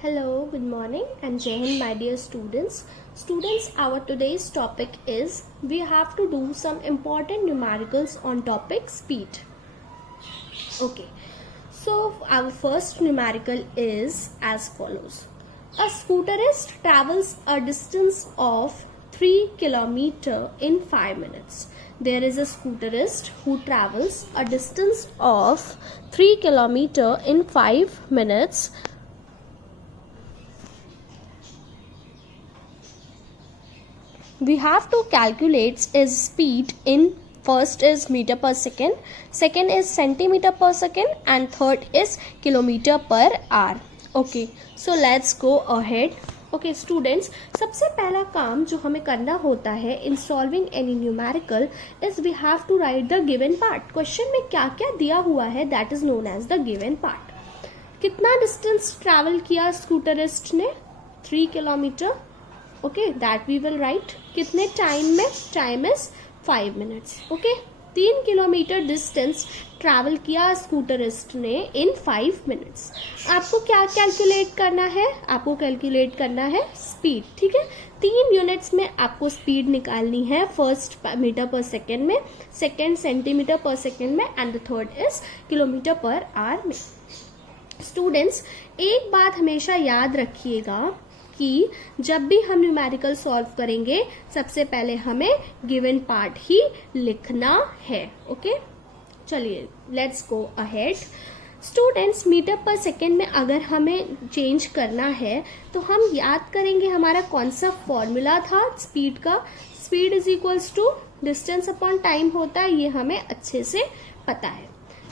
Hello, good morning and Jai Hind, my dear students. Students, our today's topic is we have to do some important numericals on topic speed. Okay, so our first numerical is as follows. A scooterist travels a distance of 3 km in 5 minutes. There is a scooterist who travels a distance of 3 km in 5 minutes. We have to calculate his speed in first is meter per second, second is centimeter per second and third is kilometer per hour. Okay, so let's go ahead. Okay students, सबसे पहला काम जो हमें करना होता है in solving any numerical is we have to write the given part. Question में क्या क्या दिया हुआ है that is known as the given part. कितना डिस्टेंस ट्रैवल किया स्कूटरिस्ट ने? 3 kilometre. Okay, that we will write. कितने टाइम में? Time is 5 minutes. Okay, 3 kilometre distance travel किया स्कूटरिस्ट ने इन 5 मिनट्स. आपको क्या कैलकुलेट करना है? आपको कैलकुलेट करना है स्पीड. ठीक है, 3 यूनिट्स में आपको स्पीड निकालनी है. फर्स्ट मीटर पर सेकेंड में, सेकेंड सेंटीमीटर पर सेकेंड में and the third is kilometre per our में. स्टूडेंट्स, एक बात हमेशा याद रखिएगा कि जब भी हम न्यूमेरिकल सॉल्व करेंगे सबसे पहले हमें गिवन पार्ट ही लिखना है. ओके, चलिए let's go ahead. Students, metre per second में अगर हमें चेंज करना है तो हम याद करेंगे हमारा कौन सा फॉर्मूला था स्पीड का. Speed is equals to distance upon time होता है, ये हमें अच्छे से पता है.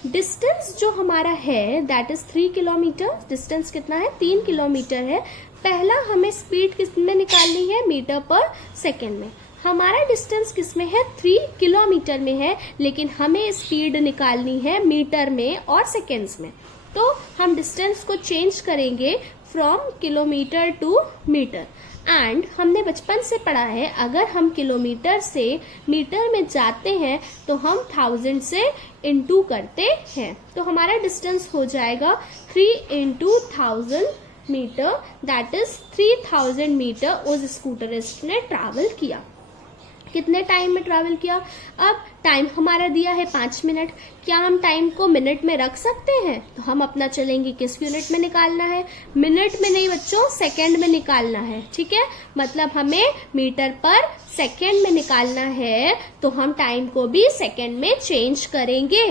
डिस्टेंस जो हमारा है दैट इज 3 किलोमीटर. डिस्टेंस कितना है? 3 किलोमीटर है. पहला हमें स्पीड किस में निकालनी है? मीटर पर सेकेंड में. हमारा डिस्टेंस किस में है? 3 किलोमीटर में है, लेकिन हमें स्पीड निकालनी है मीटर में और सेकेंड्स में. तो हम डिस्टेंस को चेंज करेंगे from kilometre to metre. And हमने बचपन से पढ़ा है अगर हम किलोमीटर से मीटर में जाते हैं तो हम 1000 से इंटू करते हैं. तो हमारा डिस्टेंस हो जाएगा 3 into 1000 metre, that is 3000 metre उस स्कूटरिस्ट ने ट्रैवल किया. कितने टाइम में ट्रैवल किया? अब टाइम हमारा दिया है 5 मिनट. क्या हम टाइम को मिनट में रख सकते हैं? तो हम अपना चलेंगे किस यूनिट में निकालना है? मिनट में नहीं बच्चों, सेकंड में निकालना है. ठीक है, मतलब हमें मीटर पर सेकंड में निकालना है तो हम टाइम को भी सेकंड में चेंज करेंगे.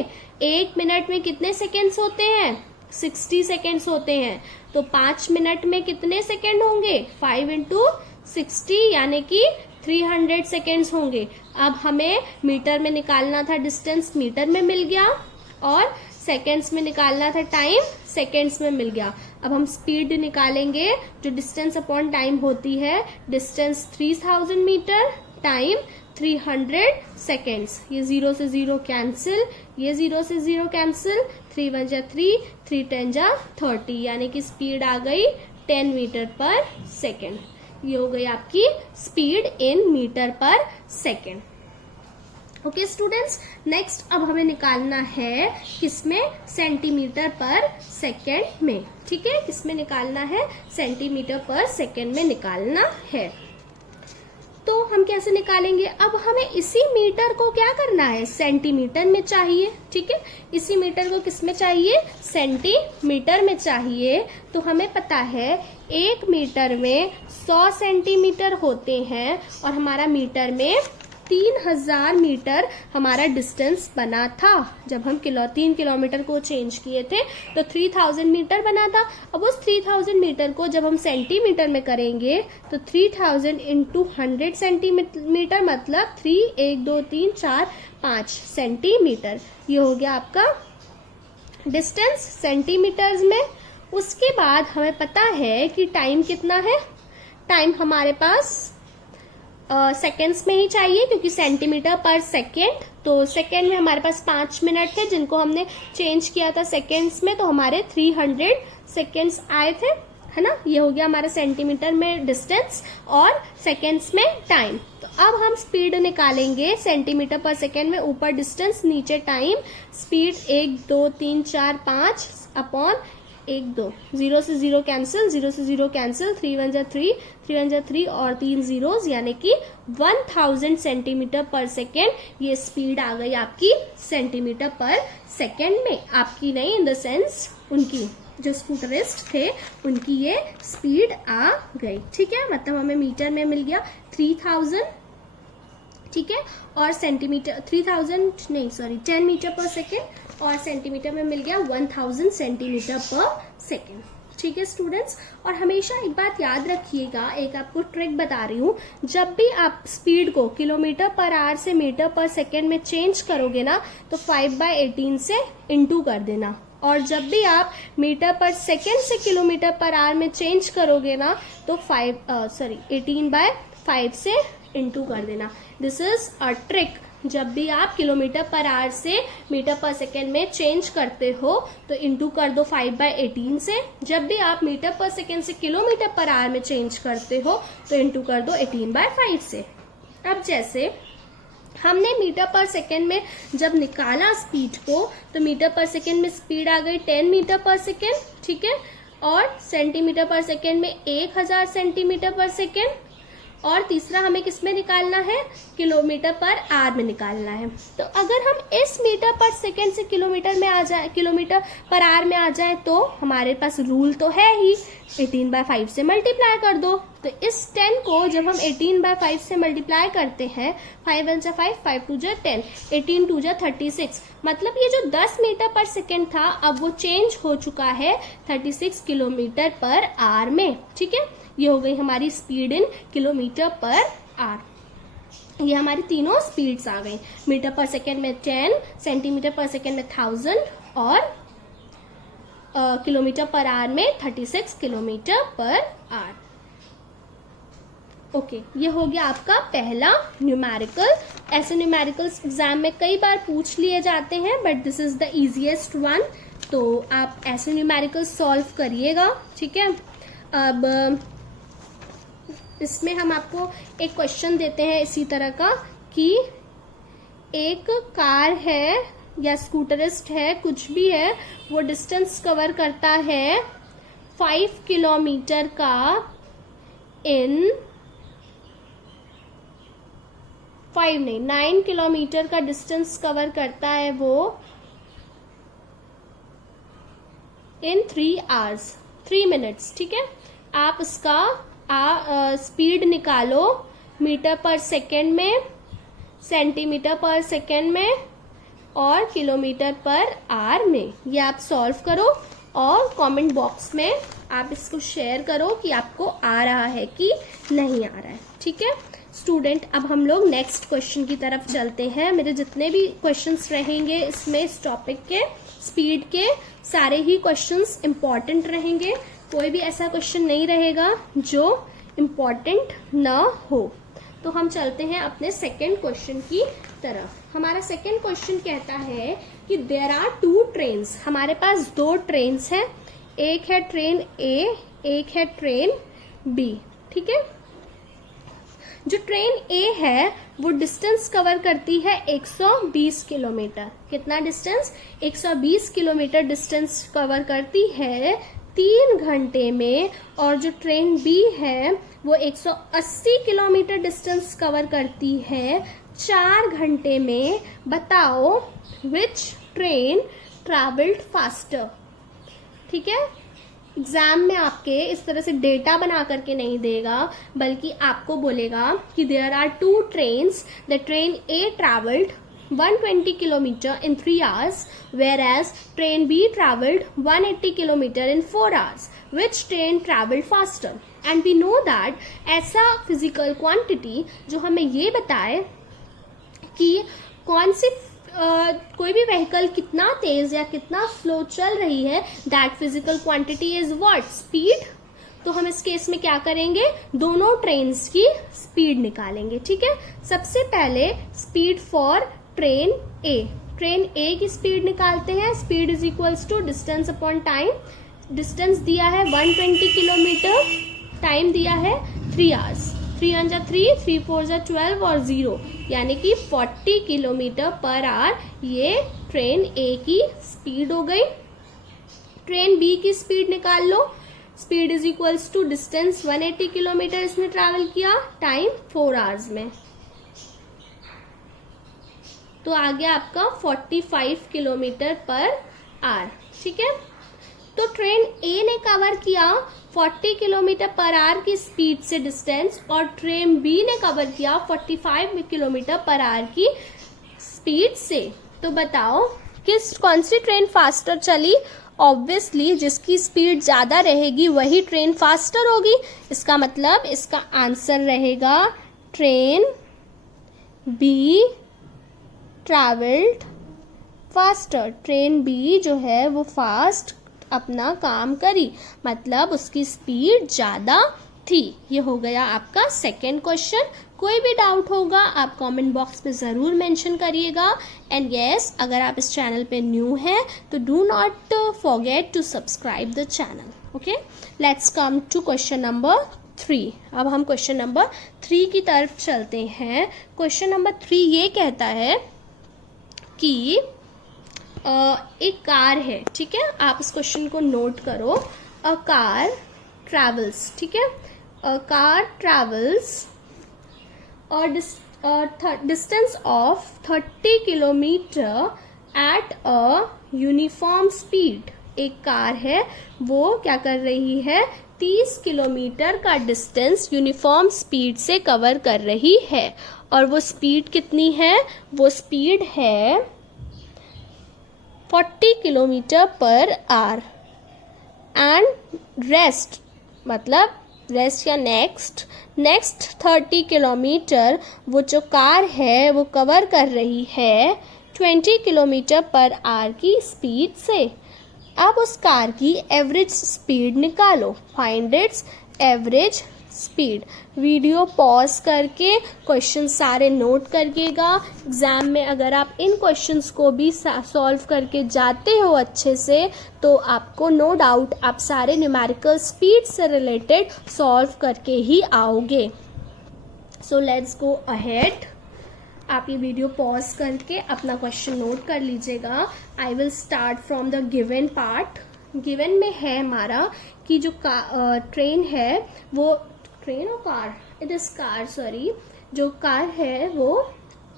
1 मिनट में कितने सेकेंड्स होते हैं? 60 सेकेंड्स होते हैं. तो 5 मिनट में कितने सेकेंड होंगे? 5 इंटू 60 यानी कि 300 सेकेंड्स होंगे. अब हमें मीटर में निकालना था डिस्टेंस, मीटर में मिल गया, और सेकेंड्स में निकालना था टाइम, सेकेंड्स में मिल गया. अब हम स्पीड निकालेंगे जो डिस्टेंस अपॉन टाइम होती है. Distance 3000 metre, time 300 seconds. ये 0 से 0 कैंसिल, ये 0 से 0 कैंसिल. 3 1 जा 3, 3 10 जा 30, यानी कि स्पीड आ गई 10 मीटर पर सेकेंड. ये हो गई आपकी speed in metre per second. Okay students, next अब हमें निकालना है किसमें? सेंटीमीटर पर सेकेंड में. ठीक है, किसमें निकालना है? सेंटीमीटर पर सेकेंड में निकालना है. तो हम कैसे निकालेंगे? अब हमें इसी मीटर को क्या करना है? सेंटीमीटर में चाहिए. ठीक है, इसी मीटर को किस में चाहिए? सेंटीमीटर में चाहिए. तो हमें पता है 1 मीटर में 100 सेंटीमीटर होते हैं और हमारा मीटर में 3000 मीटर हमारा डिस्टेंस बना था. जब हम 3 किलोमीटर को चेंज किए थे तो 3000 मीटर बना था. अब उस 3000 मीटर को जब हम सेंटीमीटर में करेंगे तो 3000 इंटू 100 सेंटीमीटर मतलब 3 1 2 3 4 5 सेंटीमीटर. ये हो गया आपका डिस्टेंस सेंटीमीटर्स में. उसके बाद हमें पता है कि टाइम कितना है. टाइम हमारे पास सेकेंड्स में ही चाहिए क्योंकि सेंटीमीटर पर सेकेंड. तो सेकेंड में हमारे पास 5 मिनट है जिनको हमने चेंज किया था सेकेंड्स में, तो हमारे 300 सेकेंड्स आए थे, है ना. ये हो गया हमारा सेंटीमीटर में डिस्टेंस और सेकेंड्स में टाइम. तो अब हम स्पीड निकालेंगे सेंटीमीटर पर सेकेंड में. ऊपर डिस्टेंस, नीचे टाइम. स्पीड 1 2 3 4 5 अपॉन एक दो, 0 से 0 कैंसिल, 0 से 0 कैंसिल, 3 1 जा 3, 3 1 जा 3 और 3 जीरोस, यानी कि 1000 सेंटीमीटर पर सेकेंड ये स्पीड आ गई आपकी सेंटीमीटर पर सेकेंड में। आपकी नहीं, इन द सेंस उनकी जो स्कूटरिस्ट थे उनकी ये स्पीड आ गई। ठीक है, मतलब हमें मीटर में मिल गया 3000, ठीक है, और सेंटीमीटर 3000 नहीं सॉरी 10 मीटर पर सेकेंड, और सेंटीमीटर में मिल गया 1000 सेंटीमीटर पर सेकेंड। ठीक है स्टूडेंट्स, और हमेशा एक बात याद रखिएगा, एक आपको ट्रिक बता रही हूँ, जब भी आप स्पीड को किलोमीटर पर आवर से मीटर पर सेकेंड में चेंज करोगे ना तो 5/18 से इंटू कर देना, और जब भी आप मीटर पर सेकेंड से किलोमीटर पर आवर में चेंज करोगे ना तो 18/5 से इंटू कर देना। This is a trick. जब भी आप किलोमीटर पर आवर से मीटर पर सेकेंड में चेंज करते हो तो इंटू कर दो 5/18 से, जब भी आप मीटर पर सेकेंड से किलोमीटर पर आवर में चेंज करते हो तो इंटू कर दो 18/5 से। अब जैसे हमने मीटर पर सेकेंड में जब निकाला स्पीड को तो मीटर पर सेकेंड में स्पीड आ गई 10 मीटर पर सेकेंड, ठीक है, और सेंटीमीटर पर सेकेंड में 1000 सेंटीमीटर पर सेकेंड, और तीसरा हमें किस में निकालना है, किलोमीटर पर आवर में निकालना है। तो अगर हम इस मीटर पर सेकेंड से किलोमीटर में आ जाए, किलोमीटर पर आवर में आ जाए तो हमारे पास रूल तो है ही, 18/5 से मल्टीप्लाई कर दो। तो इस 10 को जब हम 18/5 से मल्टीप्लाई करते हैं, 5 1 जा 5, 5 2 जा 10, 18 2 जा 36, मतलब ये जो 10 मीटर पर सेकेंड था अब वो चेंज हो चुका है 36 किलोमीटर पर आवर में। ठीक है, ये हो गई हमारी speed in kilometre per our. ये हमारी तीनों स्पीड्स आ गई, मीटर पर सेकेंड में 10, सेंटीमीटर पर सेकेंड में 1000 और किलोमीटर पर आवर में 36 किलोमीटर पर आवर। ओके, ये हो गया आपका पहला न्यूमेरिकल। ऐसे न्यूमेरिकल्स एग्जाम में कई बार पूछ लिए जाते हैं but this is the easiest one, तो आप ऐसे न्यूमेरिकल्स सॉल्व करिएगा। ठीक है, अब इसमें हम आपको एक क्वेश्चन देते हैं इसी तरह का कि एक कार है या स्कूटरिस्ट है, कुछ भी है, वो डिस्टेंस कवर करता है 5 किलोमीटर का इन 9 किलोमीटर का डिस्टेंस कवर करता है वो इन 3 आवर्स 3 मिनट्स। ठीक है, आप इसका स्पीड निकालो मीटर पर सेकेंड में, सेंटीमीटर पर सेकेंड में और किलोमीटर पर आवर में। ये आप सॉल्व करो और कमेंट बॉक्स में आप इसको शेयर करो कि आपको आ रहा है कि नहीं आ रहा है। ठीक है स्टूडेंट, अब हम लोग नेक्स्ट क्वेश्चन की तरफ चलते हैं। मेरे जितने भी क्वेश्चंस रहेंगे इसमें इस टॉपिक के स्पीड के सारे ही क्वेश्चंस इंपॉर्टेंट रहेंगे, कोई भी ऐसा क्वेश्चन नहीं रहेगा जो इम्पॉर्टेंट ना हो। तो हम चलते हैं अपने सेकेंड क्वेश्चन की तरफ। हमारा सेकेंड क्वेश्चन कहता है कि देयर आर 2 ट्रेन्स। हमारे पास 2 ट्रेन्स हैं, एक है ट्रेन ए, एक है ट्रेन बी। ठीक है, जो ट्रेन ए है वो डिस्टेंस कवर करती है 120 किलोमीटर। कितना डिस्टेंस? 120 किलोमीटर डिस्टेंस कवर करती है 3 घंटे में, और जो ट्रेन बी है वो 180 किलोमीटर डिस्टेंस कवर करती है 4 घंटे में। बताओ विच ट्रेन ट्रैवल्ड फास्टर। ठीक है, एग्जाम में आपके इस तरह से डेटा बना करके नहीं देगा, बल्कि आपको बोलेगा कि there are 2 trains, the train A travelled 120 kilometer in 3 hours, whereas train B traveled 180 kilometer in 4 hours. Which train traveled faster? And we know that ऐसा physical quantity जो हमें ये बताए कि कौन सी कोई भी व्हीकल कितना तेज या कितना स्लो चल रही है, that physical quantity is what? Speed. तो हम इस केस में क्या करेंगे, दोनों ट्रेन्स की स्पीड निकालेंगे। ठीक है, सबसे पहले speed for train A, train A की स्पीड निकालते हैं। Speed is equals to distance upon time. Distance दिया है 120 किलोमीटर, टाइम दिया है 3 आवर्स। 3 1 जा 3, 3 4 जा 12 और 0, यानी कि 40 किलोमीटर पर आवर ये ट्रेन ए की स्पीड हो गई। ट्रेन बी की स्पीड निकाल लो। Speed is equals to distance 180 kilometre इसने ट्रैवल किया, टाइम 4 आवर्स में, तो आ गया आपका 45 किलोमीटर पर आवर। ठीक है, तो ट्रेन ए ने कवर किया 40 किलोमीटर पर आवर की स्पीड से डिस्टेंस, और ट्रेन बी ने कवर किया 45 किलोमीटर पर आवर की स्पीड से। तो बताओ कौन सी ट्रेन फास्टर चली? ऑब्वियसली जिसकी स्पीड ज्यादा रहेगी वही ट्रेन फास्टर होगी। इसका मतलब इसका आंसर रहेगा train B travelled faster. Train B जो है वो फास्ट अपना काम करी, मतलब उसकी स्पीड ज्यादा थी। ये हो गया आपका सेकेंड क्वेश्चन। कोई भी डाउट होगा आप कमेंट बॉक्स में ज़रूर मेंशन करिएगा। एंड यस, अगर आप इस चैनल पे न्यू हैं तो do not forget to subscribe the channel. Okay, let's come to question number 3। अब हम क्वेश्चन नंबर 3 की तरफ चलते हैं। क्वेश्चन नंबर 3 ये कहता है कि एक कार है। ठीक है, आप इस क्वेश्चन को नोट करो। अ कार ट्रैवल्स, ठीक है, a car travels distance of 30 kilometre at a uniform speed. एक कार है वो क्या कर रही है, 30 किलोमीटर का डिस्टेंस यूनिफॉर्म स्पीड से कवर कर रही है। और वो स्पीड कितनी है? वो स्पीड है 40 kilometre per our. And rest, मतलब रेस्ट या नेक्स्ट 30 किलोमीटर वो जो कार है वो कवर कर रही है 20 किलोमीटर पर आवर की स्पीड से। अब उस कार की एवरेज स्पीड निकालो, find its average speed. Video pause करके क्वेश्चन सारे नोट करिएगा। एग्जाम में अगर आप इन क्वेश्चंस को भी सॉल्व करके जाते हो अच्छे से तो आपको नो डाउट आप सारे न्यूमेरिकल स्पीड से रिलेटेड सॉल्व करके ही आओगे। So let's go ahead. आप ये वीडियो पॉज करके अपना क्वेश्चन नोट कर लीजिएगा। I will start from the given part. Given में है हमारा कि जो ट्रेन है वो ट्रेन और car, it is car, sorry, जो कार है वो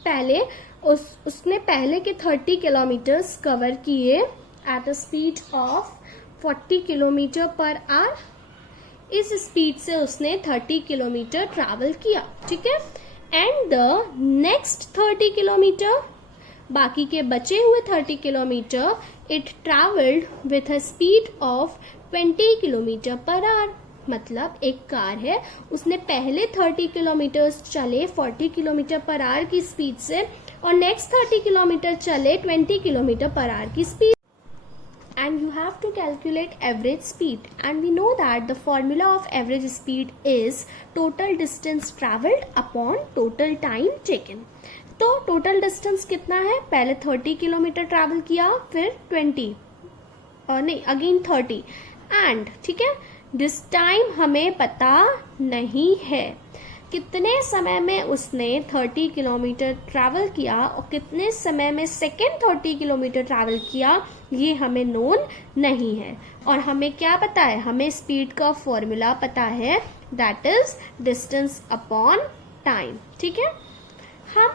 पहले उसने पहले के 30 किलोमीटर्स कवर किए at a speed of 40 kilometre per our. इस स्पीड से उसने 30 किलोमीटर ट्रैवल किया। ठीक है, एंड द नेक्स्ट 30 किलोमीटर, बाकी के बचे हुए 30 kilometre, it travelled with a speed of 20 kilometre per our. मतलब एक कार है, उसने पहले 30 किलोमीटर चले 40 किलोमीटर पर आवर की स्पीड से, और नेक्स्ट 30 किलोमीटर चले 20 किलोमीटर पर आवर की speed. And you have to calculate average speed, and we know that the formula of average speed is total distance traveled upon total time taken. तो total distance कितना है? पहले 30 kilometre travel किया, फिर 20 नहीं again 30, and ठीक है, this time हमें पता नहीं है कितने समय में उसने 30 किलोमीटर ट्रैवल किया और कितने समय में सेकेंड 30 किलोमीटर ट्रैवल किया, ये हमें नोन नहीं है। और हमें क्या पता है? हमें स्पीड का फॉर्मूला पता है, that is distance upon time. ठीक है, हम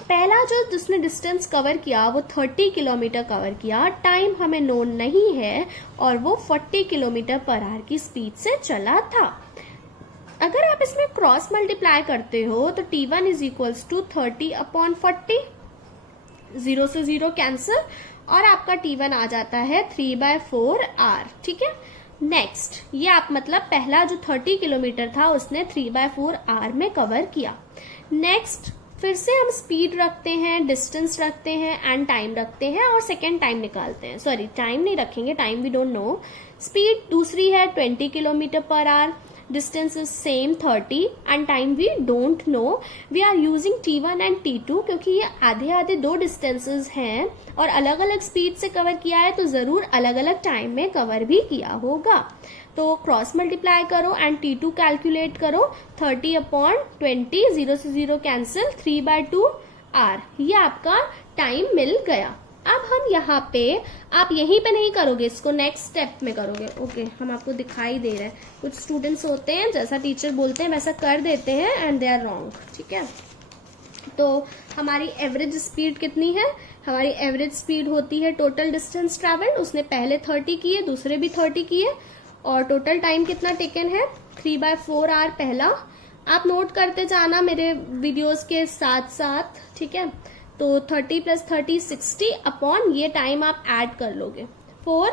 पहला जो जिसने डिस्टेंस कवर किया वो 30 किलोमीटर कवर किया, टाइम हमें नोन नहीं है, और वो 40 किलोमीटर पर आवर की स्पीड से चला था। अगर आप इसमें क्रॉस मल्टीप्लाई करते हो तो T1 is equals to 30 upon 40, 0 से 0 कैंसिल, और आपका T1 आ जाता है 3/4 आवर। ठीक है, नेक्स्ट ये आप मतलब पहला जो 30 किलोमीटर था उसने 3/4 आवर में कवर किया। नेक्स्ट फिर से हम स्पीड रखते हैं, डिस्टेंस रखते हैं, एंड टाइम रखते हैं, और सेकेंड टाइम निकालते हैं। सॉरी, टाइम नहीं रखेंगे, time we don't know. Speed दूसरी है 20 kilometre per hour, distance is same 30, and time we don't know. We are using T1 and T2 क्योंकि ये आधे आधे दो डिस्टेंसेस हैं और अलग अलग स्पीड से कवर किया है, तो जरूर अलग अलग टाइम में कवर भी किया होगा। तो क्रॉस मल्टीप्लाई करो एंड T2 कैलकुलेट करो, 30 अपॉन 20, 0 से 0 कैंसिल, 3/2 आवर, ये आपका टाइम मिल गया। अब हम यहाँ पे, आप यहीं पे नहीं करोगे, इसको नेक्स्ट स्टेप में करोगे। ओके, हम आपको दिखाई दे रहे हैं, कुछ स्टूडेंट्स होते हैं जैसा टीचर बोलते हैं वैसा कर देते हैं एंड दे आर रॉन्ग, ठीक है। तो हमारी एवरेज स्पीड कितनी है? हमारी एवरेज स्पीड होती है टोटल डिस्टेंस ट्रैवल्ड, उसने पहले 30 किए, दूसरे भी 30 किए, और टोटल टाइम कितना टेकन है? 3/4 आवर पहला। आप नोट करते जाना मेरे वीडियोस के साथ साथ, ठीक है। तो 30 + 30 60 अपॉन ये टाइम आप ऐड कर लोगे। 4,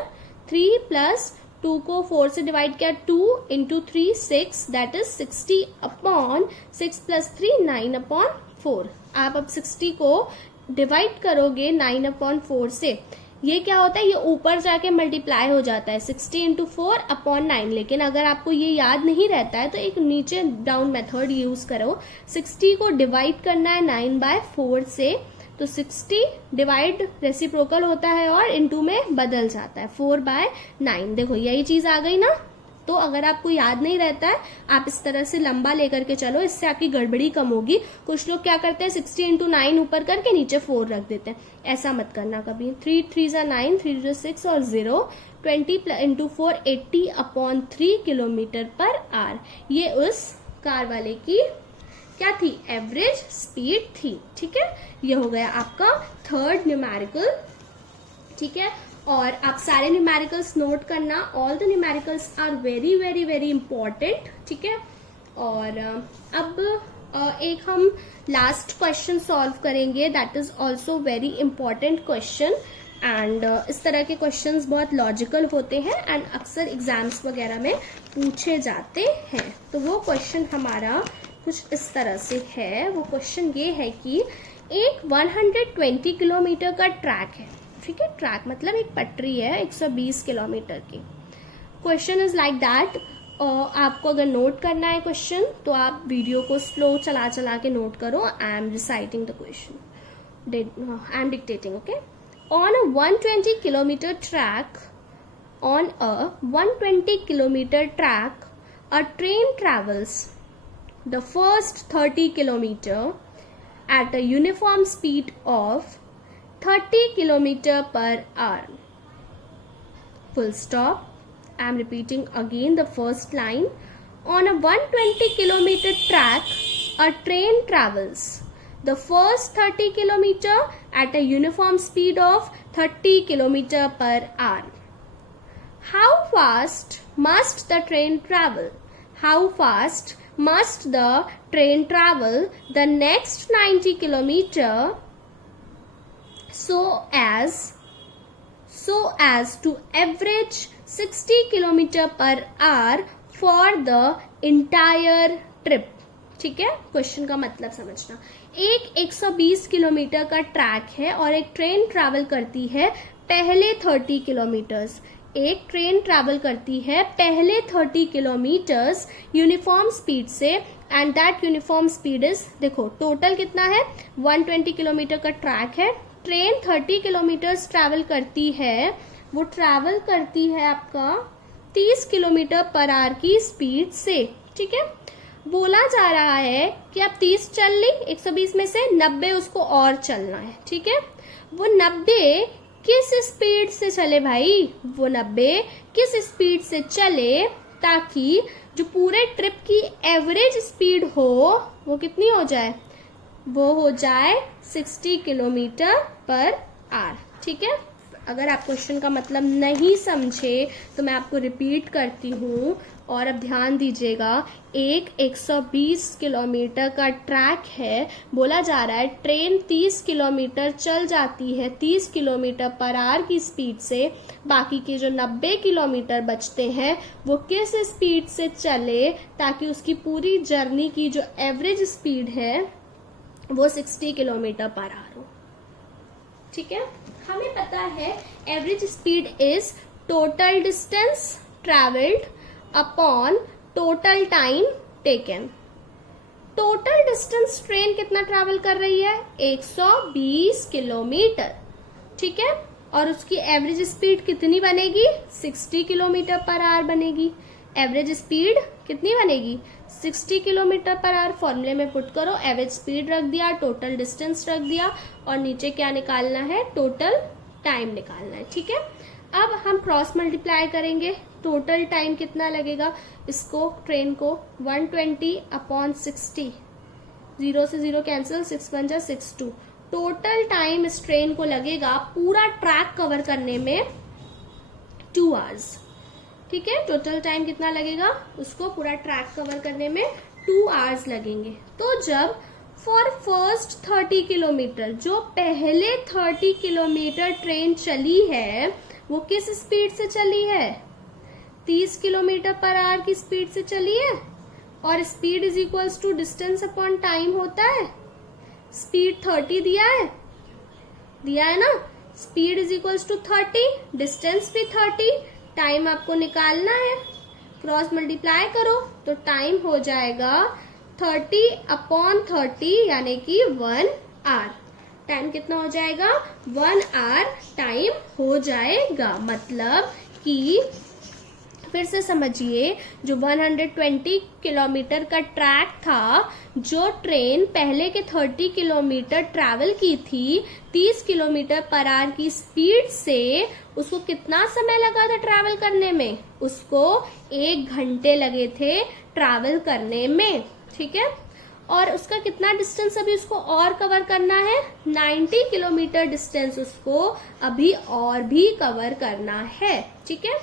3 + 2 को 4 से डिवाइड किया, 2 × 3 6, दैट इज 60 अपॉन 6 + 3 9/4। आप अब 60 को डिवाइड करोगे 9/4 से, ये क्या होता है? ये ऊपर जाके मल्टीप्लाई हो जाता है 60 × 4 अपॉन 9। लेकिन अगर आपको ये याद नहीं रहता है तो एक नीचे डाउन मेथड यूज करो। 60 को डिवाइड करना है 9/4 से, तो 60 डिवाइड रेसिप्रोकल होता है और इनटू में बदल जाता है 4/9। देखो यही चीज आ गई ना। तो अगर आपको याद नहीं रहता है, आप इस तरह से लंबा लेकर के चलो, इससे आपकी गड़बड़ी कम होगी। कुछ लोग क्या करते हैं 60 × 9 ऊपर करके नीचे 4 रख देते हैं, ऐसा मत करना कभी। 3 × 3 = 9, 3 × 6 और 0, 20 × 4 80/3 km/h। ये उस कार वाले की क्या थी? एवरेज स्पीड थी, ठीक है। ये हो गया आपका थर्ड न्यूमेरिकल, ठीक है। और आप सारे न्यूमेरिकल्स नोट करना, all the numericals are very very very important, ठीक है। और अब एक हम लास्ट क्वेश्चन सॉल्व करेंगे, that is also very important question. And इस तरह के क्वेश्चंस बहुत लॉजिकल होते हैं एंड अक्सर एग्जाम्स वगैरह में पूछे जाते हैं। तो वो क्वेश्चन हमारा कुछ इस तरह से है। वो क्वेश्चन ये है कि एक 120 किलोमीटर का ट्रैक है, ठीक है। ट्रैक मतलब एक पटरी है 120 किलोमीटर की। Question is like that. आपको अगर नोट करना है क्वेश्चन तो आप वीडियो को स्लो चला चला के नोट करो। I am reciting the question, I am dictating, okay. On a 120 kilometre track, on a 120 kilometer track, a train travels the first 30 kilometer at a uniform speed of 30 km/h. Full stop. I am repeating again the first line. On a 120 kilometer track, a train travels the first 30 km at a uniform speed of 30 km/h. How fast must the train travel? How fast must the train travel the next 90 kilometer so as to average 60 km/h for the entire trip? ठीक है, question का मतलब समझना। एक 120 kilometre का track है और एक ट्रेन ट्रैवल करती है पहले 30 किलोमीटर्स। एक ट्रेन ट्रैवल करती है पहले 30 किलोमीटर्स यूनिफॉर्म स्पीड से, and that uniform speed is, देखो टोटल कितना है 120 किलोमीटर का ट्रैक है। ट्रेन 30 किलोमीटर्स ट्रैवल करती है, वो ट्रैवल करती है आपका 30 km/h की स्पीड से, ठीक है। बोला जा रहा है कि आप 30 चल ली, 120 में से 90 उसको और चलना है, ठीक है। वो 90 किस स्पीड से चले भाई? वो 90 किस स्पीड से चले ताकि जो पूरे ट्रिप की एवरेज स्पीड हो वो कितनी हो जाए? वो हो जाए 60 km/h, ठीक है। अगर आप क्वेश्चन का मतलब नहीं समझे तो मैं आपको रिपीट करती हूँ और अब ध्यान दीजिएगा। एक 120 किलोमीटर का ट्रैक है, बोला जा रहा है ट्रेन 30 किलोमीटर चल जाती है 30 km/h की स्पीड से, बाकी के जो 90 किलोमीटर बचते हैं वो किस स्पीड से चले ताकि उसकी पूरी जर्नी की जो एवरेज स्पीड है वो 60 km/h हो, ठीक है। हमें पता है average speed is total distance travelled upon total time taken. Total distance train कितना ट्रैवल कर रही है? 120 किलोमीटर, ठीक है। और उसकी एवरेज स्पीड कितनी बनेगी? 60 km/h बनेगी। एवरेज स्पीड कितनी बनेगी? 60 km/h। फॉर्मूले में पुट करो, एवरेज स्पीड रख दिया, टोटल डिस्टेंस रख दिया और नीचे क्या निकालना है? टोटल टाइम निकालना है, ठीक है। अब हम क्रॉस मल्टीप्लाई करेंगे, टोटल टाइम कितना लगेगा इसको, ट्रेन को 120/60, 0 से 0 कैंसिल, 6 1 जा 6 2, टोटल टाइम इस ट्रेन को लगेगा पूरा ट्रैक कवर करने में 2 आवर्स, ठीक है। टोटल टाइम कितना लगेगा उसको पूरा ट्रैक कवर करने में 2 आवर्स लगेंगे। तो जब फॉर फर्स्ट 30 किलोमीटर, जो पहले 30 किलोमीटर ट्रेन चली है वो किस स्पीड से चली है, 30 किलोमीटर पर आवर की स्पीड से चली है, और speed is equals to distance upon time होता है। स्पीड 30 दिया है ना, स्पीड इज इक्वल्स टू 30, डिस्टेंस भी 30, टाइम आपको निकालना है, क्रॉस मल्टीप्लाई करो तो टाइम हो जाएगा 30/30 यानी कि 1 आवर। टाइम कितना हो जाएगा 1 आवर टाइम हो जाएगा। मतलब कि फिर से समझिए, जो 120 किलोमीटर का ट्रैक था, जो ट्रेन पहले के 30 किलोमीटर ट्रैवल की थी 30 किलोमीटर पर आवर की स्पीड से, उसको कितना समय लगा था ट्रैवल करने में, उसको 1 घंटे लगे थे ट्रैवल करने में, ठीक है। और उसका कितना डिस्टेंस अभी उसको और कवर करना है, 90 किलोमीटर डिस्टेंस उसको अभी और भी कवर करना है, ठीक है।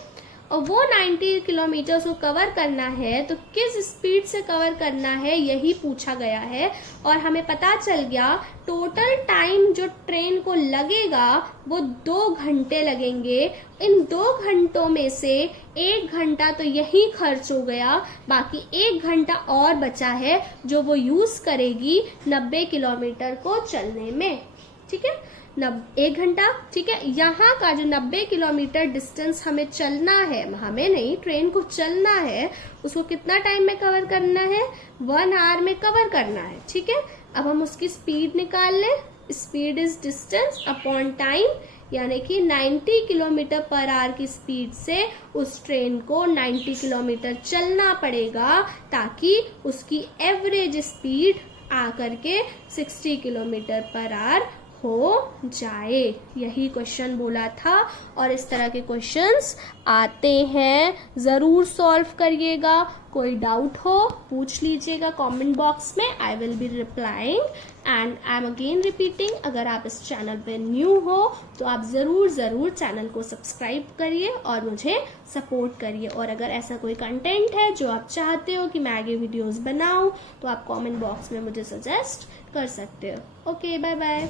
और वो 90 किलोमीटर को कवर करना है तो किस स्पीड से कवर करना है यही पूछा गया है। और हमें पता चल गया टोटल टाइम जो ट्रेन को लगेगा वो 2 घंटे लगेंगे। इन 2 घंटों में से 1 घंटा तो यही खर्च हो गया, बाकी 1 घंटा और बचा है जो वो यूज करेगी 90 किलोमीटर को चलने में, ठीक है। 1 घंटा, ठीक है। यहाँ का जो 90 किलोमीटर डिस्टेंस हमें चलना है, हमें नहीं, ट्रेन को चलना है, उसको कितना टाइम में कवर करना है, 1 आवर में कवर करना है, ठीक है। अब हम उसकी स्पीड निकाल लें, speed is distance upon time, यानी कि 90 किलोमीटर पर आवर की स्पीड से उस ट्रेन को 90 किलोमीटर चलना पड़ेगा ताकि उसकी एवरेज स्पीड आकर के 60 किलोमीटर पर आवर हो जाए। यही क्वेश्चन बोला था और इस तरह के क्वेश्चंस आते हैं, जरूर सॉल्व करिएगा। कोई डाउट हो पूछ लीजिएगा कमेंट बॉक्स में, I will be replying. And I am again repeating, अगर आप इस चैनल पे न्यू हो तो आप जरूर चैनल को सब्सक्राइब करिए और मुझे सपोर्ट करिए। और अगर ऐसा कोई कंटेंट है जो आप चाहते हो कि मैं आगे वीडियोस बनाऊं तो आप कमेंट बॉक्स में मुझे सजेस्ट कर सकते हो। Okay, bye bye.